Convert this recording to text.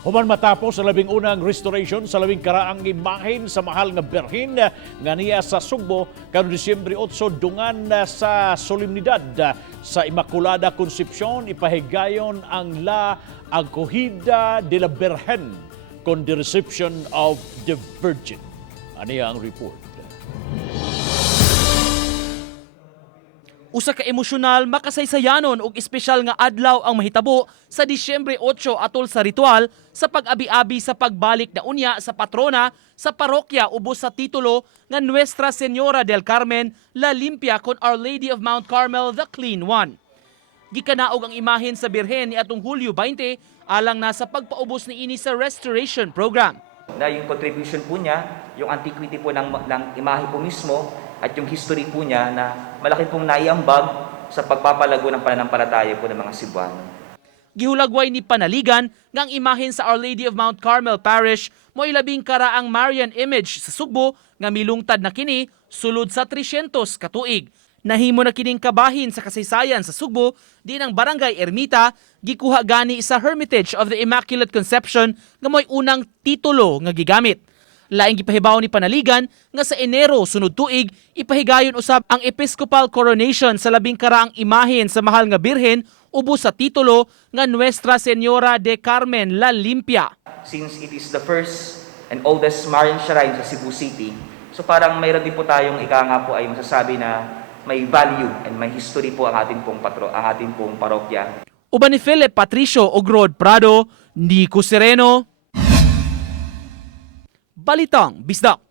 Human matapos sa labing unang restoration sa labing karaang imahen sa mahal nga berhin nga niya sa Sugbo karon Disyembre 8 dungan sa solemnidad sa Immaculada Concepcion ipahigayon ang La Acogida de la Virgen con the reception of the Virgin. Ani ang report. Usa ka emosyonal, makasaysayanon ug espesyal nga adlaw ang mahitabo sa Disyembre 8 atol sa ritual sa pag-abi-abi sa pagbalik na unya sa patrona sa parokya ubos sa titulo nga Nuestra Señora del Carmen La Limpia con Our Lady of Mount Carmel the Clean One. Gikanaog ang imahen sa Birhen ni atong Hulyo 20 alang na sa pagpaubos ni ini sa restoration program. Na yung contribution po niya, yung antiquity po ng imahe po mismo, at yung history po niya na malaki pong naiambag sa pagpapalago ng pananampalataya po ng mga Cebuano. Gihulagway ni Panaligan nga ang imahen sa Our Lady of Mount Carmel Parish mo'y labing karaang Marian image sa Sugbo nga milungtad na kini sulod sa 300 katuig. Nahimo na kining kabahin sa kasaysayan sa Sugbo di ng Barangay Ermita gikuha gani sa Hermitage of the Immaculate Conception nga mo'y unang titulo nga gigamit. Laing gipahibaw ni Panaligan nga sa Enero sunod tuig ipahigayon usab ang Episcopal coronation sa labing karaang imahen sa mahal nga birhen ubos sa titulo nga Nuestra Señora de Carmen La Limpia. Since it is the first and oldest Marian shrine sa Cebu City, so parang mayroon din po tayong nga po ay masasabi na may value and may history po ang ating pong parokya. Uban ni Philip Patricio ug Rod Prado, Nico Sereno, Balitang Bisdak.